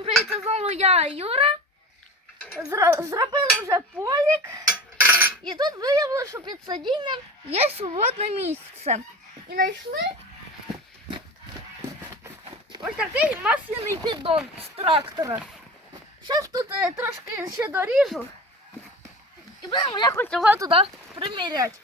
Всім привіт, знову я Юра. Зро- Зробили вже полік. І тут виявили, що під садінням є свободне місце. І знайшли ось такий масляний піддон з трактора. Зараз тут е, трошки ще доріжу. І будемо якось його туди приміряти.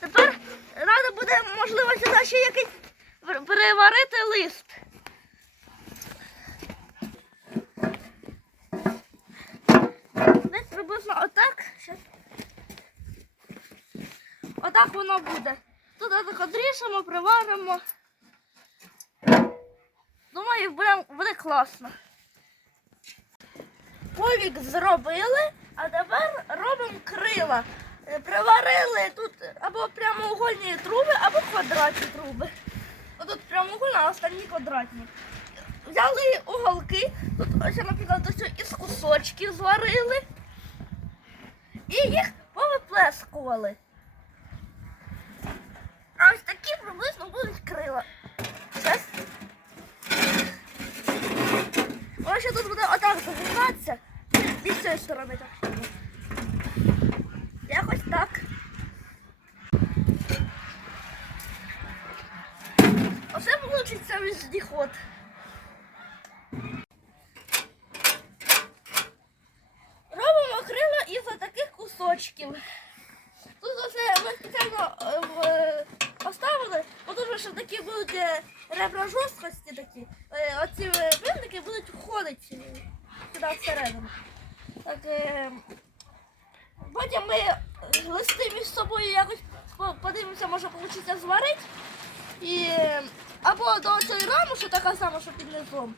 Тепер треба буде, можливо, сюди ще якийсь пер- переварити лист. Десь приблизно отак. Отак воно буде. Тут так одріжемо, приваримо. Думаю, буде, буде класно. Полік зробили, а тепер робимо крила. Е, Приварили тут або прямоугольні труби, або квадратні труби. Отут прямоугольна, а останні квадратні. Взяли уголки, тут ось, наприклад, ось із кусочків зварили і їх повиплескували. А ось такі приблизно будуть крила. Зараз. Ось ще тут буде отак загинатися. І з цієї сторони так. Якось так. Оце вийде вездеход. Робимо крила із таких кусочків. Тут оце ми спеціально е, е, поставили, бо що такі будуть е, ребра жорсткості такі. Оці півники будуть входити сюди всередину. Так, потім ми листи між собою якось подивимося, може вийде зварити. І, або до цієї рами, що така сама, що під низом,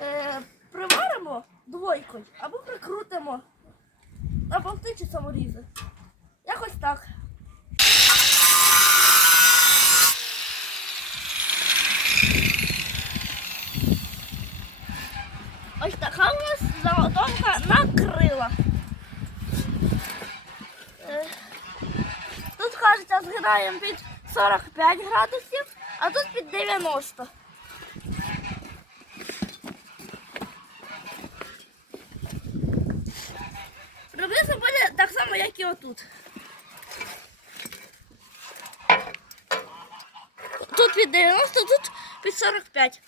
е, приваримо двойкою, або прикрутимо на болти чи саморізи. Якось так. Ось така у нас заготовка на крила. Е, Тут, згинаємо під 45 градусів, а тут під 90. Приблизно буде так само, як і отут. Тут під 90, тут під 45.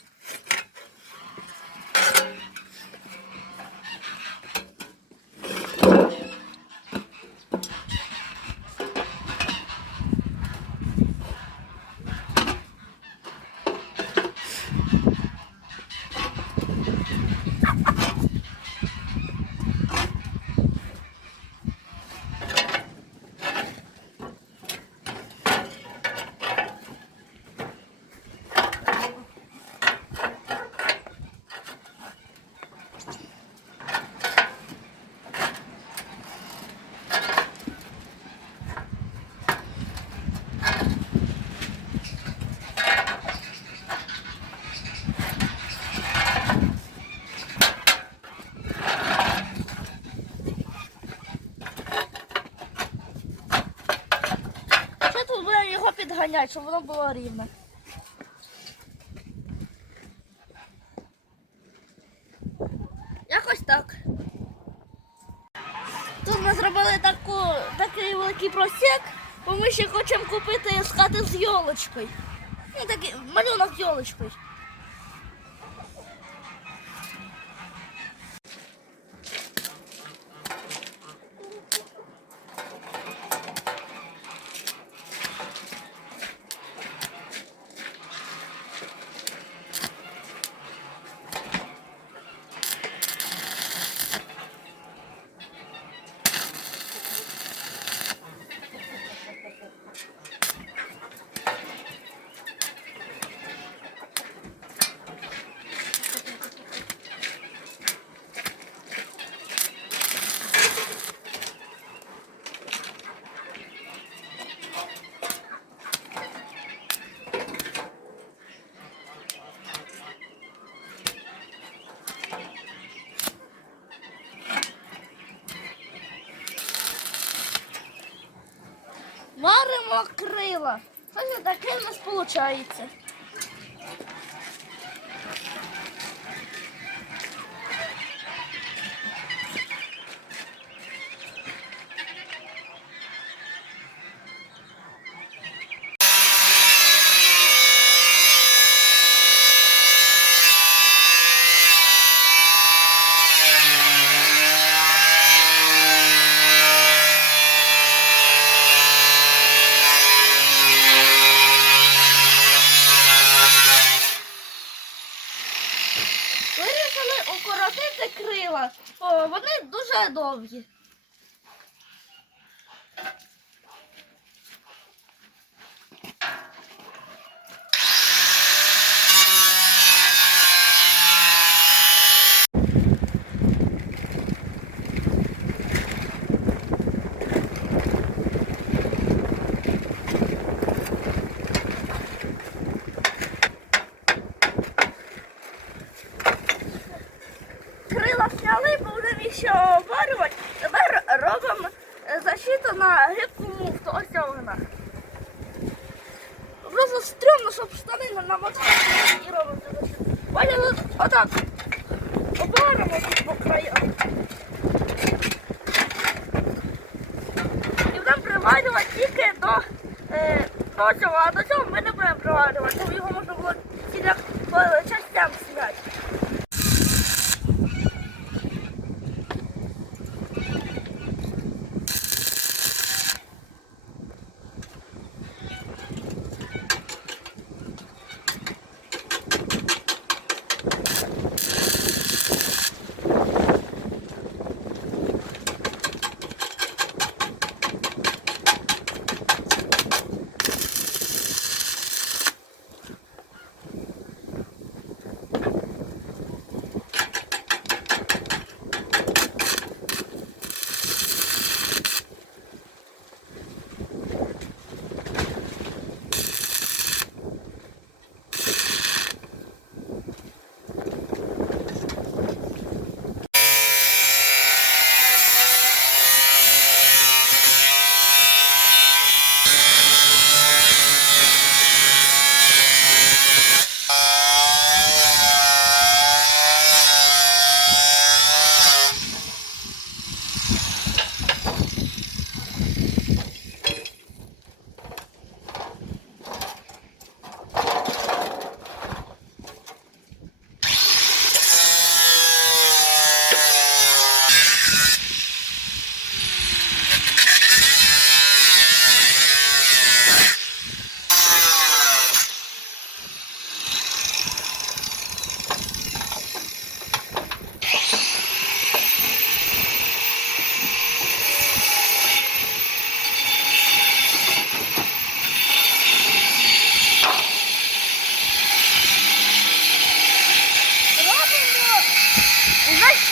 Ще тут будемо його підганяти, щоб воно було рівне. Якось так. Тут ми зробили таку, такий великий просік, бо ми ще хочемо купити з хати з йолочкою. Ну, такий малюнок з йолочкою. Варимо крила. Це таке в нас виходить. 这多少 бо ще обварювати. Тепер робимо защиту на ця вона. Просто стрьомно, щоб штани не намотали і робимо защиту. Потім отак обваримо тут по краям. І будемо приварювати тільки до, е, цього, а до цього ми не будемо приварювати, щоб його можна було ціляк по частям зняти.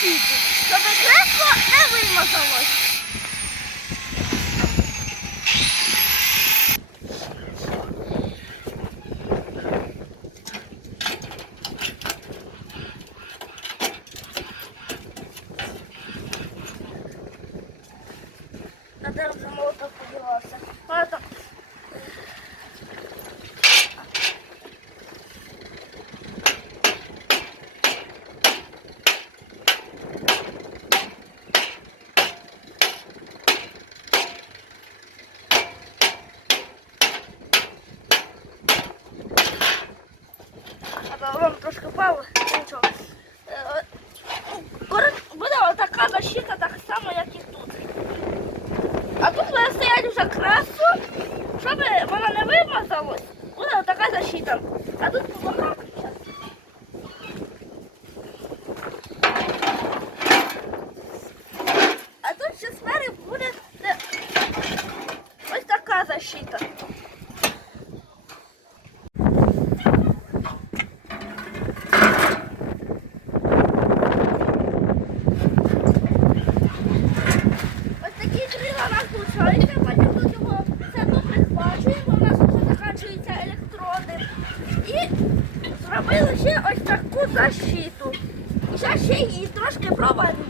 Защиту, щоб кресло не вимазалось. А де вже молоток подівався? Молоток. А вам нічого. Е, Буде отака защита так само, як і тут. А тут буде стоять вже красу, щоб вона не вимазалась, буде отака защита. А тут по бокам. А тут ще спереду буде ось така защита. Ось такі крила нас лишаються, потім до цього все поприхвачуємо, у нас вже закінчуються електроди. І зробили ще ось таку защиту. І ще її трошки проваримо.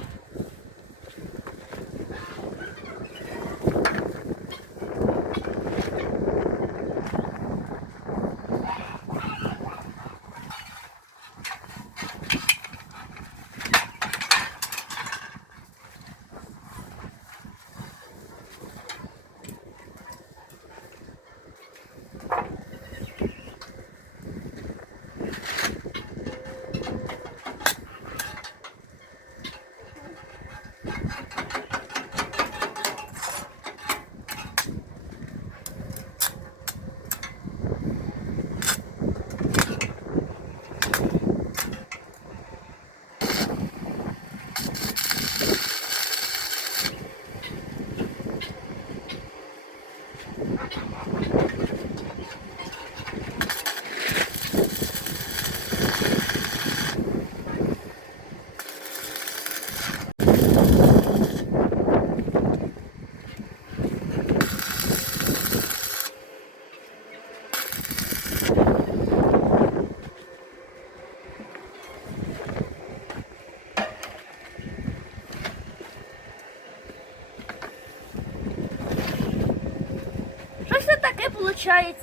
Виходить.